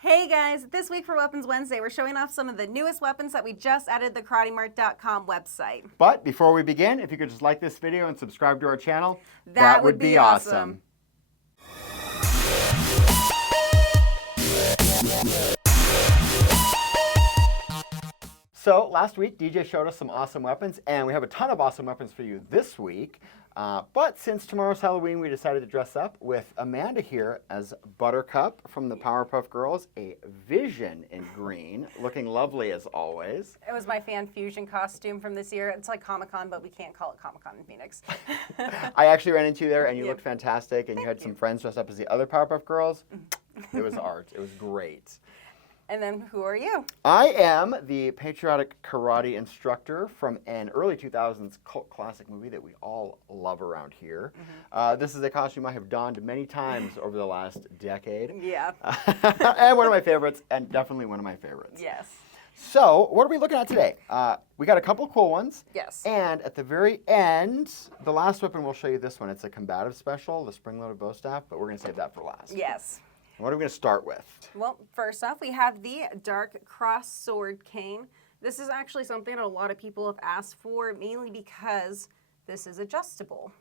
Hey guys, this week for Weapons Wednesday, we're showing off some of the newest weapons that we just added to the KarateMart.com website. But before we begin, if you could just like this video and subscribe to our channel, that would be awesome. So last week, DJ showed us some awesome weapons, and we have a ton of awesome weapons for you this week. But since tomorrow's Halloween, we decided to dress up with Amanda here as Buttercup from the Powerpuff Girls, a Vision in green, looking lovely as always. It was my fan fusion costume from this year. It's like Comic-Con, but we can't call it Comic-Con in Phoenix. I actually ran into you there, and you Yep. looked fantastic, and you had some friends dressed up as the other Powerpuff Girls. It was art. It was great. And then who are you? I am the patriotic karate instructor from an early 2000s cult classic movie that we all love around here. This is a costume I have donned many times over the last decade. Yeah. And one of my favorites, and definitely one of my favorites. Yes. So, what are we looking at today? We got a couple cool ones. Yes. And at the very end, the last weapon we'll show you this one. It's a combative special, the spring-loaded bow staff, but we're going to save that for last. Yes. What are we going to start with? Well, first off, we have the Dark Cross Sword Cane. This is actually something that a lot of people have asked for, mainly because this is adjustable.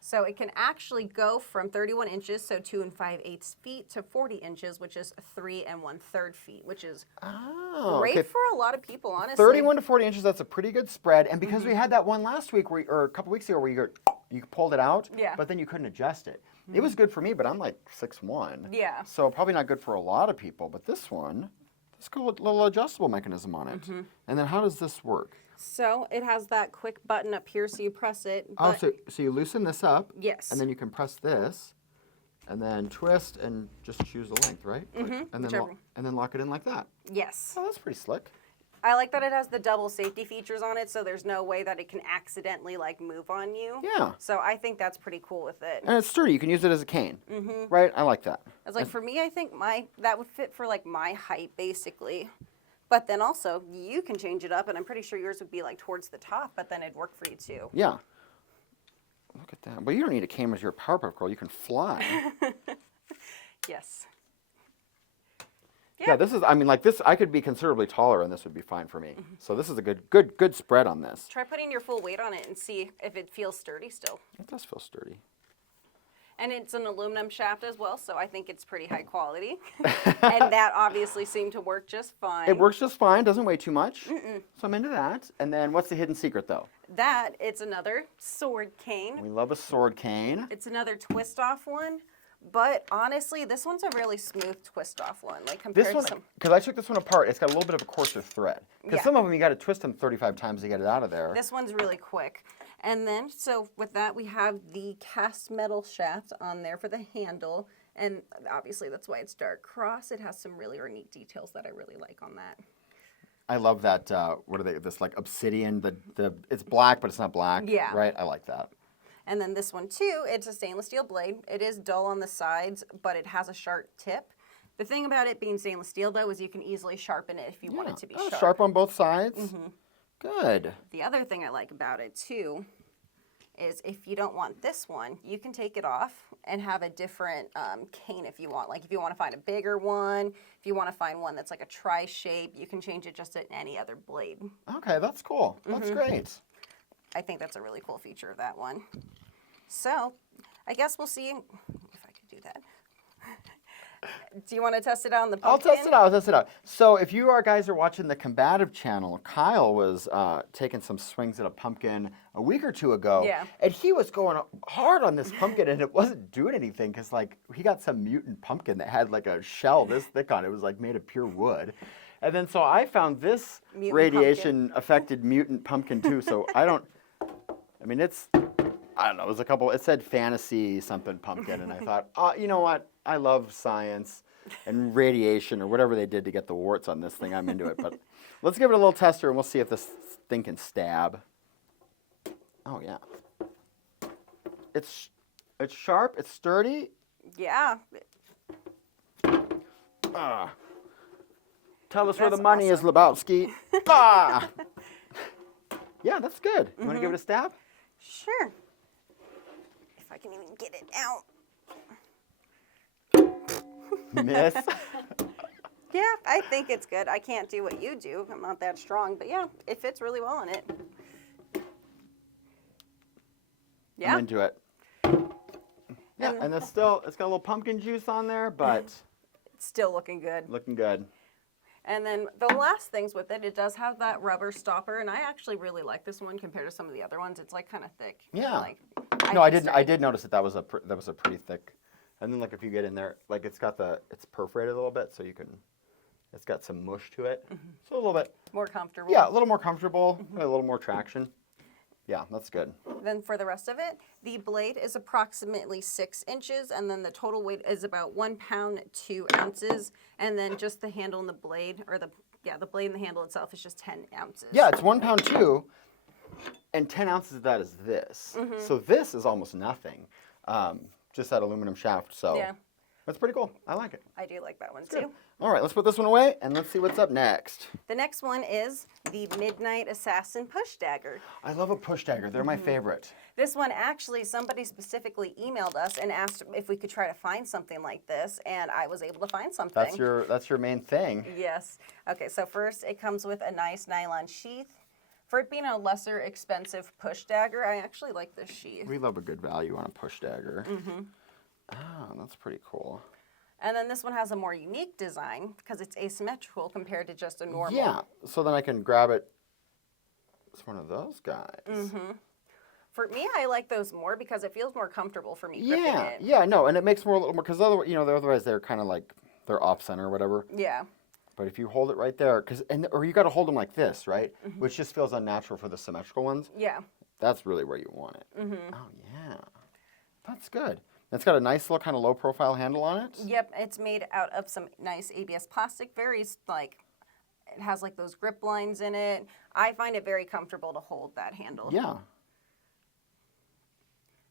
So it can actually go from 31 inches, so 2 5/8 feet, to 40 inches, which is 3 1/3 feet, which is great for a lot of people, honestly. 31 to 40 inches, that's a pretty good spread. And because we had that one last week, or a couple weeks ago, where you pulled it out, but then you couldn't adjust it. It was good for me, but I'm like 6'1". Yeah. So probably not good for a lot of people. But this one, this cool little adjustable mechanism on it. And then how does this work? So it has that quick button up here, so you press it. Oh, so you loosen this up. Yes. And then you can press this, and then twist and just choose the length, right? And then lock it in like that. Yes. Oh, that's pretty slick. I like that it has the double safety features on it, so there's no way that it can accidentally move on you. Yeah. So I think that's pretty cool with it. And it's sturdy. You can use it as a cane. Right? I like that. It's like, for me, I think that would fit for my height, basically. But then also, you can change it up, and I'm pretty sure yours would be towards the top, but then it'd work for you too. Yeah. Look at that. But you don't need a cane as your Powerpuff Girl. You can fly. Yes. Yeah, this is, I mean, this, I could be considerably taller and this would be fine for me. So this is a good spread on this. Try putting your full weight on it and see if it feels sturdy still. It does feel sturdy. And it's an aluminum shaft as well, so I think it's pretty high quality. And that obviously seemed to work just fine. It works just fine, doesn't weigh too much. So I'm into that. And then what's the hidden secret though? It's another sword cane. We love a sword cane. It's another twist off one. But honestly, this one's a really smooth twist-off one, compared This one, to some. because I took this one apart, it's got a little bit of a coarser thread. Because some of them you got to twist them 35 times to get it out of there. This one's really quick. And then, so with that, we have the cast metal shaft on there for the handle. And obviously, that's why it's Dark Cross. It has some really neat details that I really like on that. I love that, what are they, this obsidian, it's black, but it's not black. Yeah. Right? I like that. And then this one too, it's a stainless steel blade. It is dull on the sides, but it has a sharp tip. The thing about it being stainless steel though is you can easily sharpen it if you want it to be sharp. Sharp on both sides? Good. The other thing I like about it too is if you don't want this one, you can take it off and have a different cane if you want. If you want to find a bigger one, if you want to find one that's like a tri-shape, you can change it just to any other blade. Okay, that's cool. That's great. I think that's a really cool feature of that one. So, I guess we'll see if I could do that. Do you want to test it out on the pumpkin? I'll test it out. So if you guys are watching the combative channel, Kyle was taking some swings at a pumpkin a week or two ago. Yeah. And he was going hard on this pumpkin and it wasn't doing anything because he got some mutant pumpkin that had a shell this thick on it. It was made of pure wood. And then so I found this radiation-affected mutant pumpkin too. So I don't know, it was it said fantasy something pumpkin. And I thought, oh, you know what? I love science and radiation or whatever they did to get the warts on this thing. I'm into it. But let's give it a little tester and we'll see if this thing can stab. Oh, yeah. It's sharp. It's sturdy. Yeah. Tell us where the money is, Lebowski. Yeah, that's good. You want to give it a stab? Sure. If I can even get it out. Miss. Yeah, I think it's good. I can't do what you do. I'm not that strong, but yeah, it fits really well on it. Yeah. I'm into it. Yeah, and it's got a little pumpkin juice on there, but It's still looking good. looking good. And then the last things with it, it does have that rubber stopper, and I actually really like this one compared to some of the other ones. It's like kind of thick. Yeah. Like, No, I did notice that was a pretty thick. And then like if you get in there, like it's perforated a little bit, so it's got some mush to it, so a little bit more comfortable. Yeah, a little more comfortable, a little more traction. Yeah, that's good. Then for the rest of it, the blade is approximately 6 inches, and then the total weight is about 1 pound 2 ounces, and then just the handle and the blade, or the blade and the handle itself is just 10 ounces. Yeah, it's 1 pound 2, and 10 ounces of that is this. So this is almost nothing, just that aluminum shaft. So yeah, that's pretty cool. I like it. I do like that one Good. too. All right, let's put this one away, and let's see what's up next. The next one is the Midnight Assassin Push Dagger. I love a push dagger. They're my favorite. This one, actually, somebody specifically emailed us and asked if we could try to find something like this, and I was able to find something. That's your main thing. Yes. Okay, so first it comes with a nice nylon sheath. For it being a lesser expensive push dagger, I actually like this sheath. We love a good value on a push dagger. Oh, that's pretty cool. And then this one has a more unique design because it's asymmetrical compared to just a normal. Yeah, so then I can grab it. It's one of those guys. For me, I like those more because it feels more comfortable for me gripping Yeah, it. yeah, no, and it makes more a little more because otherwise they're kind of like they're off center or whatever. Yeah. But if you hold it right there, or you got to hold them like this, right? Which just feels unnatural for the symmetrical ones. Yeah. That's really where you want it. Oh yeah, that's good. It's got a nice little kind of low profile handle on it. Yep, it's made out of some nice ABS plastic. Very it has like those grip lines in it. I find it very comfortable to hold that handle. Yeah.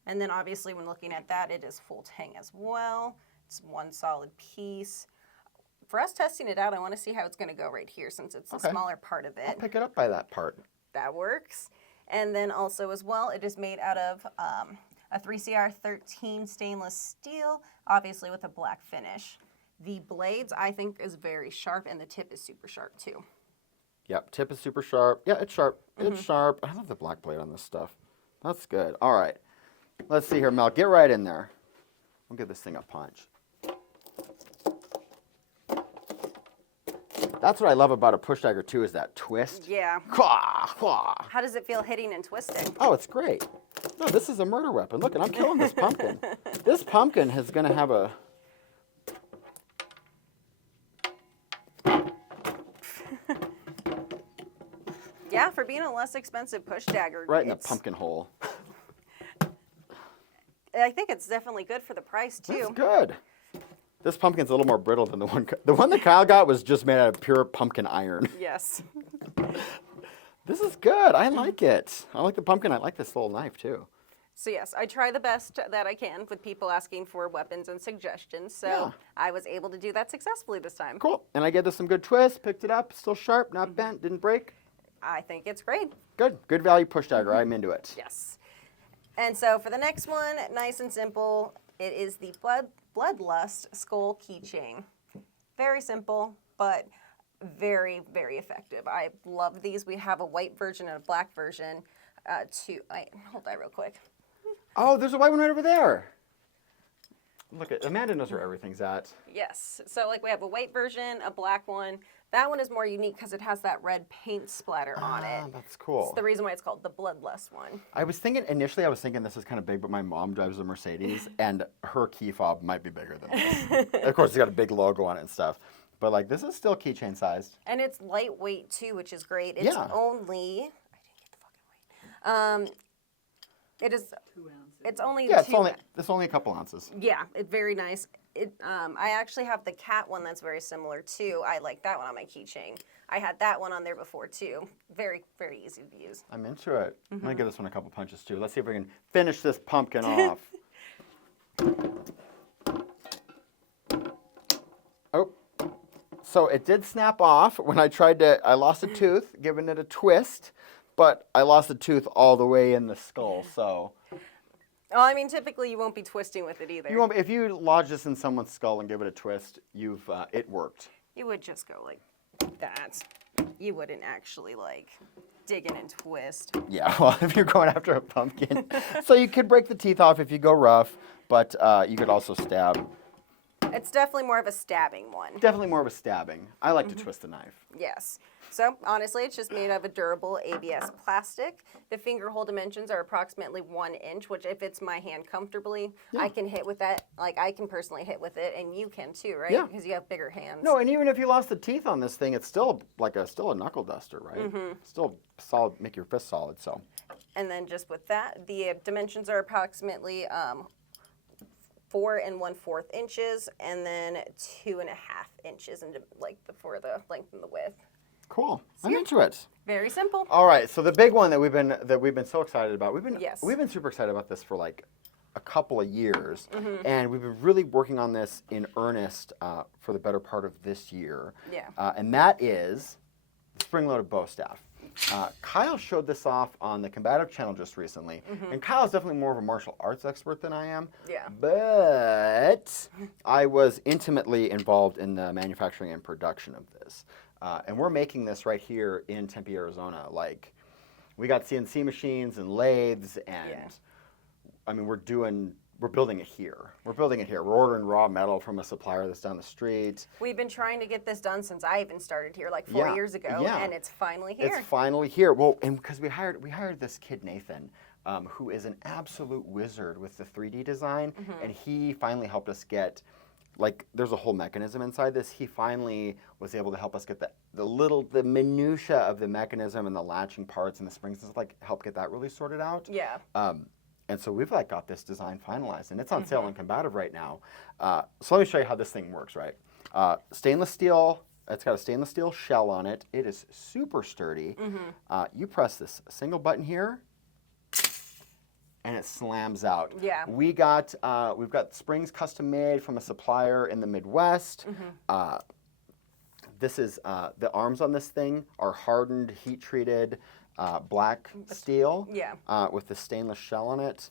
And then obviously when looking at that, it is full tang as well. It's one solid piece. For us testing it out, I want to see how it's going to go right here since it's a smaller part of I'll it. pick it up by that part. That works. And then also as well, it is made out of a 3CR13 stainless steel, obviously with a black finish. The blades, I think, is very sharp, and the tip is super sharp too. Yep, tip is super sharp. Yeah, it's sharp. It's sharp. I love the black blade on this stuff. That's good. All right. Let's see here, Mel. Get right in there. We'll give this thing a punch. That's what I love about a push dagger too, is that twist. Yeah. Quah, quah. How does it feel hitting and twisting? Oh, it's great. No, this is a murder weapon. Look, and I'm killing this pumpkin. This pumpkin is going to have a... Yeah, for being a less expensive push dagger. Right in the pumpkin hole. I think it's definitely good for the price too. That's good. This pumpkin's a little more brittle than the one that Kyle got was just made out of pure pumpkin iron. Yes. This is good. I like it. I like the pumpkin. I like this little knife too. So yes, I try the best that I can with people asking for weapons and suggestions. So Yeah. I was able to do that successfully this time. Cool. And I gave this some good twists. Picked it up. Still sharp. Not bent. Didn't break. I think it's great. Good. Good value push dagger. I'm into it. Yes. And so for the next one, nice and simple, it is the Bloodlust Skull Keychain. Very simple, but very, very effective. I love these. We have a white version and a black version. Hold that real quick. Oh, there's a white one right over there. Look at Amanda knows where everything's at. Yes. So like we have a white version, a black one. That one is more unique because it has that red paint splatter on it. That's cool. It's the reason why it's called the Bloodlust one. Initially I was thinking this is kind of big, but my mom drives a Mercedes and her key fob might be bigger than this. Of course, it's got a big logo on it and stuff. But like this is still keychain sized. And it's lightweight too, which is great. It's Yeah. only, I didn't get the fucking weight. It is, 2 ounces. it's only Yeah, two. it's only a couple ounces. Yeah, it's very nice. I actually have the cat one that's very similar too. I like that one on my keychain. I had that one on there before too. Very, very easy to use. I'm into it. I'm gonna give this one a couple punches too. Let's see if we can finish this pumpkin off. Oh, so it did snap off when I lost a tooth, giving it a twist, but I lost a tooth all the way in the skull, so. Well, I mean, typically you won't be twisting with it either. If you lodge this in someone's skull and give it a twist, it worked. You would just go like that. You wouldn't actually like dig in and twist. Yeah, well, if you're going after a pumpkin. So you could break the teeth off if you go rough, but you could also stab. It's definitely more of a stabbing one. Definitely more of a stabbing. I like to twist the knife. Yes. So honestly, it's just made of a durable ABS plastic. The finger hole dimensions are approximately 1 inch, which if it's my hand comfortably, I can hit with that. Like I can personally hit with it, and you can too, right? Yeah. Because you have bigger hands. No, and even if you lost the teeth on this thing, it's still like still a knuckle duster, right? Still solid, make your fist solid. So. And then just with that, the dimensions are approximately 4 1/4 inches, and then 2.5 inches into for the length and the width. Cool. I'm into it. Very simple. All right. So the big one that we've been so excited about. We've been super excited about this for like a couple of years, and we've been really working on this in earnest for the better part of this year. Yeah. And that is the spring-loaded bow staff. Kyle showed this off on the Combative channel just recently, and Kyle's definitely more of a martial arts expert than I am. Yeah. But I was intimately involved in the manufacturing and production of this. And we're making this right here in Tempe, Arizona. Like, we got CNC machines and lathes, and I mean, we're building it here. We're building it here. We're ordering raw metal from a supplier that's down the street. We've been trying to get this done since I even started here, like 4 years ago, and it's finally here. It's finally here. Well, and because we hired this kid Nathan, who is an absolute wizard with the 3D design, and he finally helped us get. Like, there's a whole mechanism inside this. He finally was able to help us get the minutia of the mechanism and the latching parts and the springs and stuff, like help get that really sorted out. Yeah. And so we've like got this design finalized, and it's on sale in Combative right now. So let me show you how this thing works, right? Stainless steel. It's got a stainless steel shell on it. It is super sturdy. You press this single button here, and it slams out. Yeah. We've got springs custom made from a supplier in the Midwest. This is the arms on this thing are hardened, heat treated black steel. Yeah. With the stainless shell on it.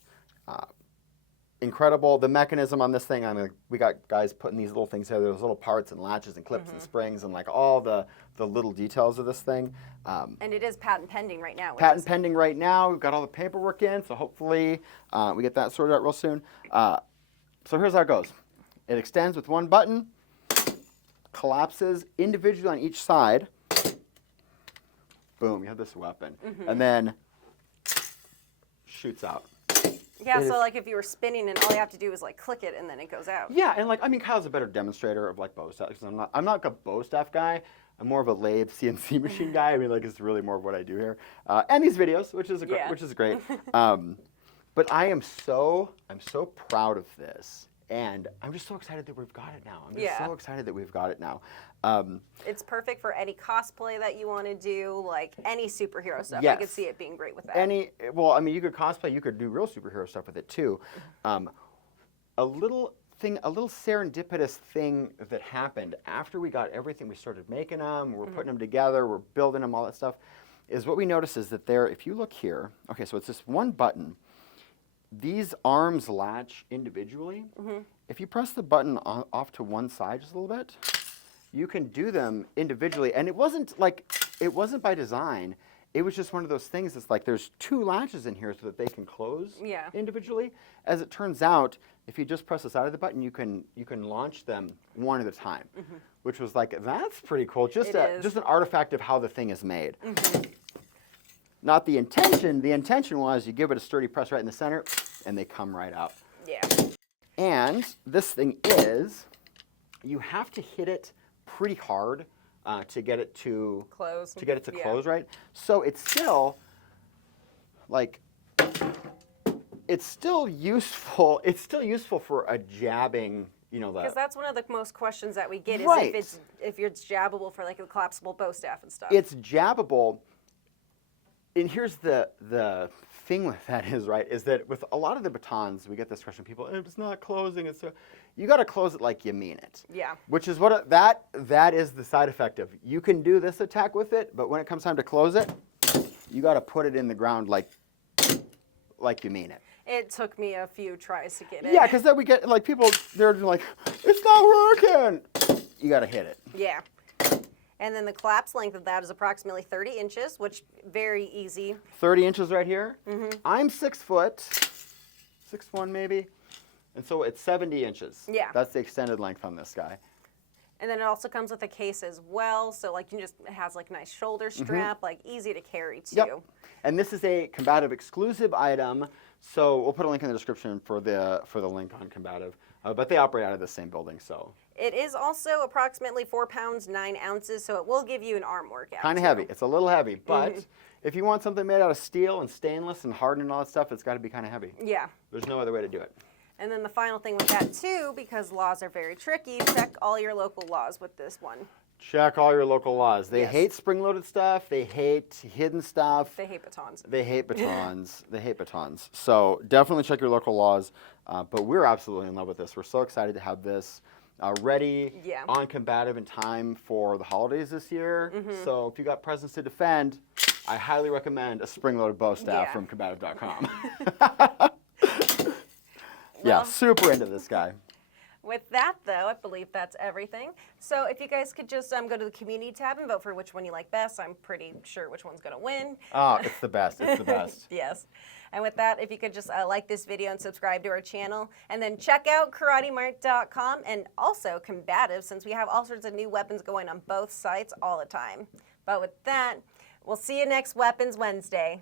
Incredible. The mechanism on this thing, I mean, we got guys putting these little things here. There's little parts and latches and clips and springs and like all the little details of this thing. And it is patent pending right now. Patent pending right now. We've got all the paperwork in, so hopefully we get that sorted out real soon. So here's how it goes. It extends with one button, collapses individually on each side. Boom, you have this weapon. And then shoots out. Yeah, so like if you were spinning and all you have to do is like click it and then it goes out. Yeah, and like, I mean, Kyle's a better demonstrator of like bow staff, because I'm not a bow staff guy. I'm more of a lathe CNC machine guy. I mean, like, it's really more of what I do here. And these videos, which is great. But I'm so proud of this. And I'm just so excited that we've got it now. I'm just so excited that we've got it now. It's perfect for any cosplay that you want to do, like any superhero stuff. Yes. I could see it being great with that. Well, I mean, you could cosplay, you could do real superhero stuff with it too. A little serendipitous thing that happened after we got everything, we started making them, we're putting them together, we're building them, all that stuff, is what we noticed is that if you look here, okay, so it's this one button. These arms latch individually. If you press the button off to one side just a little bit, you can do them individually. And it wasn't by design. It was just one of those things that's like there's two latches in here so that they can close individually. As it turns out, if you just press the side of the button, you can launch them one at a time, which was like, that's pretty cool. Just an artifact of how the thing is made. Not the intention. The intention was you give it a sturdy press right in the center, and they come right out. Yeah. And this thing is, you have to hit it pretty hard to get it to close. Close right. So it's still like it's still useful. It's still useful for a jabbing. You know, because that's one of the most questions that we get is if it's jabbable for like a collapsible bow staff and stuff. It's jabbable. And here's the thing with that is that with a lot of the batons, we get this question, people, it's not closing, you got to close it like you mean it. Yeah. Which is what that is the side effect of, you can do this attack with it, but when it comes time to close it, you got to put it in the ground like you mean it. It took me a few tries to get it. Yeah, because then we get like people, they're like, it's not working. you got to hit it. Yeah. And then the collapse length of that is approximately 30 inches, which very easy. 30 inches right here. I'm 6 foot, 6'1" maybe. And so it's 70 inches. Yeah. That's the extended length on this guy. And then it also comes with a case as well. So like it has like nice shoulder strap, like easy to carry too. Yep. And this is a combative exclusive item. So we'll put a link in the description for the link on combative. But they operate out of the same building, so. It is also approximately 4 pounds, 9 ounces, so it will give you an arm workout. Kind of heavy. It's a little heavy, but if you want something made out of steel and stainless and hardened and all that stuff, it's got to be kind of heavy. Yeah. There's no other way to do it. And then the final thing with that too, because laws are very tricky, check all your local laws with this one. Check all your local laws. They Yes. hate spring-loaded stuff. They hate hidden stuff. They hate batons. They hate batons. They hate batons. So definitely check your local laws. But we're absolutely in love with this. We're so excited to have this ready on combative in time for the holidays this year. So if you got presents to defend, I highly recommend a spring-loaded bow staff from combative.com. Yeah, super into this guy. With that, though, I believe that's everything. So if you guys could just go to the community tab and vote for which one you like best. I'm pretty sure which one's going to win. Oh, it's the best. It's the best. Yes. And with that, if you could just like this video and subscribe to our channel. And then check out KarateMart.com and also Combative, since we have all sorts of new weapons going on both sites all the time. But with that, we'll see you next Weapons Wednesday.